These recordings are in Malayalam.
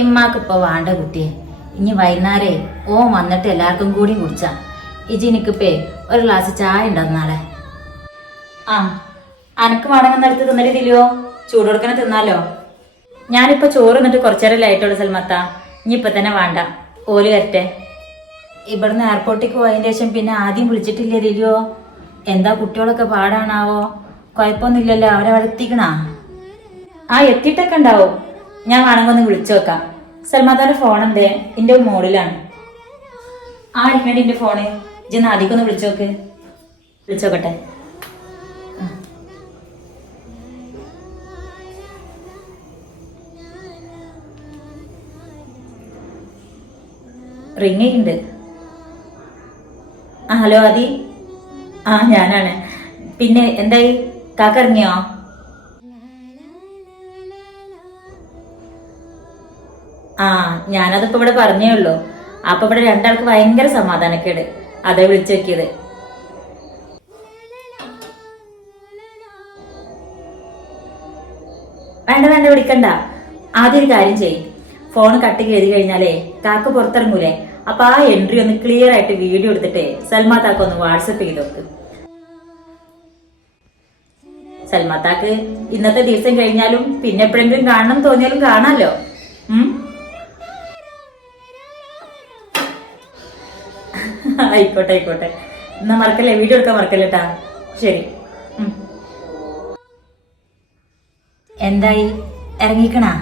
ഇമ്മാക്കിപ്പോ വേണ്ട കുട്ടിയെ. ഇനി വൈകുന്നേരേ ഓൻ വന്നിട്ട് എല്ലാവർക്കും കൂടി കുടിച്ചാ. ഇജിനിക്കിപ്പേ ഒരു ഗ്ലാസ് ചായ ഉണ്ടെന്നാളെ. ആ അനക്ക് വേണമെന്നടുത്ത് തിന്നിട്ടില്ലയോ? ചൂടോടുക്കനെ തിന്നാലോ. ഞാനിപ്പോ ചോറ് എന്നിട്ട് കുറച്ചേരം ലൈറ്റോട് സൽമത്ത. ഇനിയിപ്പൊ തന്നെ വേണ്ട, ഓല് വരട്ടെ. ഇവിടുന്ന് എയർപോർട്ടിലേക്ക് പോയതിന് ശേഷം പിന്നെ ആദ്യം വിളിച്ചിട്ടില്ലല്ലോ. എന്താ കുട്ടികളൊക്കെ പാടാണാവോ? കുഴപ്പമൊന്നുമില്ലല്ലോ, അവരവിടെ എത്തിക്കണാ? ആ എത്തിയിട്ടൊക്കെ ഉണ്ടാവും. ഞാൻ വേണമെങ്കിൽ ഒന്ന് വിളിച്ചു നോക്കാം. സൽമാത്താന്റെ ഫോൺ എന്തേ? എന്റെ മോളിലാണ്. ആ എടുക്കേണ്ടി എന്റെ ഫോണ്. ഇജ് ആദ്യം ഒന്ന് വിളിച്ചോക്ക്. വിളിച്ചോക്കട്ടെ. റിങ് ഉണ്ട്. ആ ഹലോ ആദി. ആ ഞാനാണ്. പിന്നെ എന്തായി, കാക്ക ഇറങ്ങിയോ? ആ ഞാനതിപ്പോ ഇവിടെ പറഞ്ഞേ ഉള്ളൂ. അപ്പൊ ഇവിടെ രണ്ടാൾക്ക് ഭയങ്കര സമാധാനക്കേട്, അതെ വിളിച്ചു നോക്കിയത്. വേണ്ട വേണ്ട, വിളിക്കണ്ട. ആദ്യം ഒരു കാര്യം ചെയ്യും, ഫോൺ കട്ട് എഴുതി കഴിഞ്ഞാലേ കാക്ക പുറത്തിറങ്ങൂലേ. അപ്പൊ ആ എൻട്രി ഒന്ന് ക്ലിയർ ആയിട്ട് വീഡിയോ എടുത്തിട്ടേ സൽമാത്താക്ക് ഒന്ന് വാട്സപ്പ് ചെയ്ത് നോക്ക്. സൽമാത്താക്ക് ഇന്നത്തെ ദിവസം കഴിഞ്ഞാലും പിന്നെ എപ്പോഴെങ്കിലും കാണണം തോന്നിയാലും കാണാലോ. ആയിക്കോട്ടെ ആയിക്കോട്ടെ. എന്നാ മറക്കല്ലേ, വീഡിയോ എടുക്കാൻ മറക്കല്ലേട്ടാ. ശരി. എന്തായി, ഇറങ്ങിക്കണാ?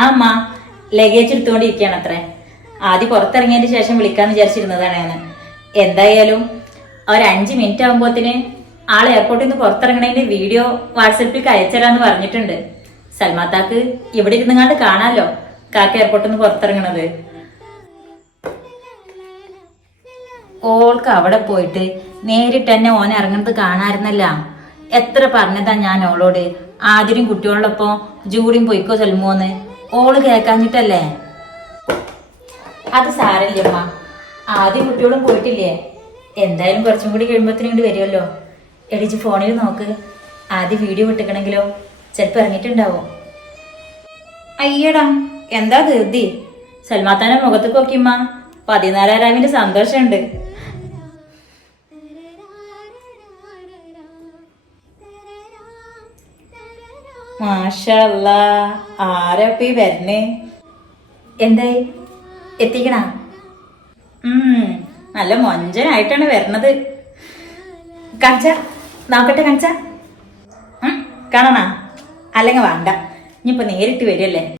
ആ അമ്മ ലഗേജ് എടുത്തുകൊണ്ടിരിക്കുകയാണ് അത്രേ. ആദ്യം പുറത്തിറങ്ങിയതിന് ശേഷം വിളിക്കാന്ന് വിചാരിച്ചിരുന്നതാണ് ഞാൻ. എന്തായാലും ഒരു 5 മിനിറ്റ് ആകുമ്പോത്തിന് ആൾ എയർപോർട്ടിൽ നിന്ന് പുറത്തിറങ്ങണതിന്റെ വീഡിയോ വാട്സപ്പിൽ അയച്ചുതരാന്ന് പറഞ്ഞിട്ടുണ്ട്. സൽമാത്താക്ക് ഇവിടെ ഇരുന്നങ്ങാണ്ട് കാണാലോ കാക്ക എയർപോർട്ടിൽ നിന്ന് പുറത്തിറങ്ങണത്. ഓൾക്ക് അവിടെ പോയിട്ട് നേരിട്ട് തന്നെ ഓൻ ഇറങ്ങുന്നത് കാണാറുന്നല്ല. എത്ര പറഞ്ഞതാ ഞാൻ ഓളോട്, ആദ്യം കുട്ടികളോടൊപ്പം ജൂഡിയും പൊയ്ക്കോ സൽമോന്ന്. ഓള് കേക്കാഞ്ഞിട്ടല്ലേ. അത് സാരല്ലമ്മ, ആദ്യം കുട്ടികളും പോയിട്ടില്ലേ. എന്തായാലും കുറച്ചും കൂടി കഴിയുമ്പോഴത്തേനും ഇങ്ങോട്ട് വരുമല്ലോ. എടിച്ച് ഫോണിൽ നോക്ക്, ആദ്യം വീഡിയോ വിട്ടിക്കണെങ്കിലോ ചിലപ്പോ ഇറങ്ങിയിട്ടുണ്ടാവോ. അയ്യടാ എന്താ ധൃതി. സൽമാത്താന്റെ മുഖത്ത് നോക്കിയമ്മ 14 രാവിന്റെ സന്തോഷമുണ്ട്. മാഷല്ലാ, ആരപ്പ ഈ വരണേ? എന്തായി, എത്തിക്കണ? നല്ല മൊഞ്ചനായിട്ടാണ് വരണത്. കാണിച്ച നോക്കട്ടെ, കാണിച്ച കാണണ? അല്ലെങ്കിൽ വേണ്ട, ഇനിയിപ്പൊ നേരിട്ട് വരില്ലേ.